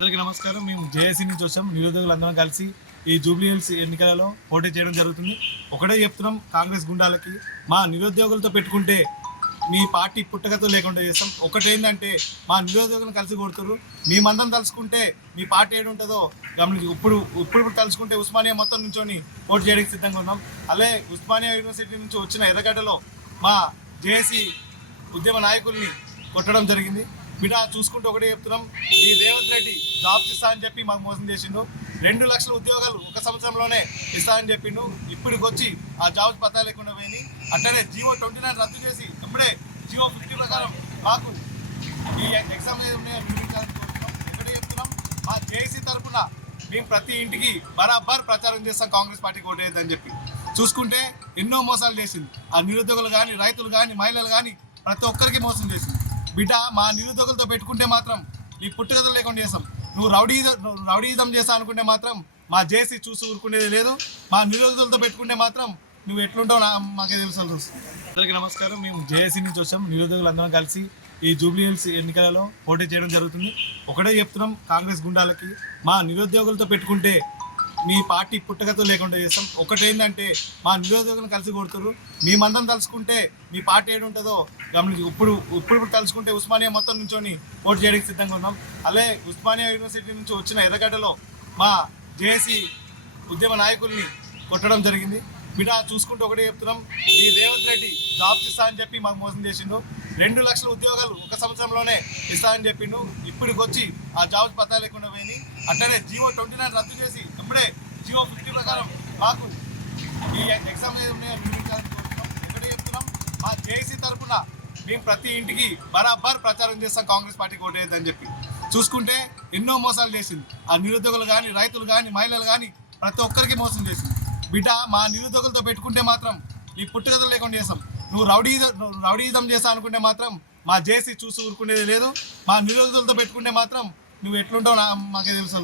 అందరికీ నమస్కారం. మేము జేఏసీ నుంచి వచ్చాం. నిరుద్యోగులు అందరం కలిసి ఈ జూబ్లీ హిల్స్ ఎన్నికలలో పోటీ చేయడం జరుగుతుంది. ఒకటే చెప్తున్నాం కాంగ్రెస్ గుండాలకి. మా నిరుద్యోగులతో పెట్టుకుంటే మీ పార్టీ పుట్టకతో లేకుండా చేస్తాం. ఒకటేంటంటే మా నిరుద్యోగులను కలిసి కొడుతున్నారు మేమందరం తలుచుకుంటే మీ పార్టీ ఏడు ఉంటుందో గమనించి. ఇప్పుడు ఇప్పుడు ఇప్పుడు తలుచుకుంటే ఉస్మానియా మొత్తం నుంచొని పోటీ చేయడానికి సిద్ధంగా ఉన్నాం. అలాగే ఉస్మానియా యూనివర్సిటీ నుంచి వచ్చిన ఎర్రగడ్డలో మా జేఏసీ ఉద్యమ నాయకుల్ని కొట్టడం జరిగింది. బిడ్డ చూసుకుంటూ ఒకటే చెప్తున్నాం. ఈ రేవంత్ రెడ్డి జాబ్స్ ఇస్తా అని చెప్పి మాకు మోసం చేసిండు. రెండు లక్షల ఉద్యోగాలు ఒక సంవత్సరంలోనే ఇస్తానని చెప్పిండు. ఇప్పటికొచ్చి ఆ జాబ్స్ పత్తా లేకుండా పోయింది. అట్లనే జియో ట్వంటీ నైన్ రద్దు చేసి ఇప్పుడే జియో ఫిఫ్టీ ప్రకారం మాకు ఈ ఎగ్జామ్ ఏది కోరుతున్నాం. ఒకటే చెప్తున్నాం. మా జేసీ తరఫున మేము ప్రతి ఇంటికి బరాబర్ ప్రచారం చేస్తాం. కాంగ్రెస్ పార్టీకి ఓటేయద్దని చెప్పి. చూసుకుంటే ఎన్నో మోసాలు చేసింది. ఆ నిరుద్యోగులు కానీ రైతులు కానీ మహిళలు కానీ ప్రతి ఒక్కరికి మోసం చేసింది. బిడ్డ మా నిరుద్యోగులతో పెట్టుకుంటే మాత్రం నీ పుట్టుకథలు లేకుండా చేస్తాం. నువ్వు రౌడీ నువ్వు రౌడీజం చేస్తా అనుకుంటే మాత్రం మా జేసీ చూసి ఊరుకునేది లేదు. మా నిరుద్యోగులతో పెట్టుకుంటే మాత్రం నువ్వు ఎట్లుంటావు నా మాకే తెలుసు అందరికీ నమస్కారం. మేము జేఏసీ నుంచి వచ్చాం. నిరుద్యోగులు అందరం కలిసి ఈ జూబ్లీ హిల్స్ ఎన్నికలలో పోటీ చేయడం జరుగుతుంది. ఒకటే చెప్తున్నాం కాంగ్రెస్ గుండాలకి మా నిరుద్యోగులతో పెట్టుకుంటే మీ పార్టీ పుట్టగతో లేకుండా చేస్తాం. ఒకటేంటంటే మా నిరోధకులను కలిసి కొడుతున్నారు మేమందరం తలుసుకుంటే మీ పార్టీ ఏడు ఉంటుందో గమనించి. ఇప్పుడు ఇప్పుడు ఇప్పుడు ఉస్మానియా మొత్తం నుంచొని ఓటు చేయడానికి సిద్ధంగా ఉన్నాం. అలాగే ఉస్మానియా యూనివర్సిటీ నుంచి వచ్చిన ఎర్రగడ్డలో మా జేఏసీ ఉద్యమ నాయకుల్ని కొట్టడం జరిగింది. బిడ్డ చూసుకుంటూ ఒకటే చెప్తున్నాం. ఈ రేవంత్ రెడ్డి జాబ్స్ ఇస్తా అని చెప్పి మాకు మోసం చేసిండు. రెండు లక్షల ఉద్యోగాలు ఒక సంవత్సరంలోనే ఇస్తా అని చెప్పిండు. ఇప్పటికి వచ్చి ఆ జాబ్స్ పత్తా లేకుండా పోయింది అట్లనే జీవో ట్వంటీ నైన్ రద్దు చేసి ఇప్పుడే జియో ఫిఫ్టీ ప్రకారం మాకు ఈ ఎగ్జామ్ ఏది ఉన్నాయో నిర్మించాలని కోరుతున్నాం ఒకటే చెప్తున్నాం కేసీ జేసీ మేము ప్రతి ఇంటికి బరాబర్ ప్రచారం చేస్తాం కాంగ్రెస్ పార్టీకి ఓటేయద్దని చెప్పి. చూసుకుంటే ఎన్నో మోసాలు చేసింది. ఆ నిరుద్యోగులు కానీ రైతులు కానీ మహిళలు కానీ ప్రతి ఒక్కరికి మోసం చేసింది. బిడ్డ మా నిరుద్యోగులతో పెట్టుకుంటే మాత్రం నీ పుట్టుకథలు లేకుండా చేస్తాం. నువ్వు రౌడీ రౌడీజం చేస్తా అనుకుంటే మాత్రం మా జేసీ చూసి ఊరుకునేది లేదు. మా నిరుద్యోగులతో పెట్టుకుంటే మాత్రం నువ్వు ఎట్లుంటావు నా మాకే తెలుసు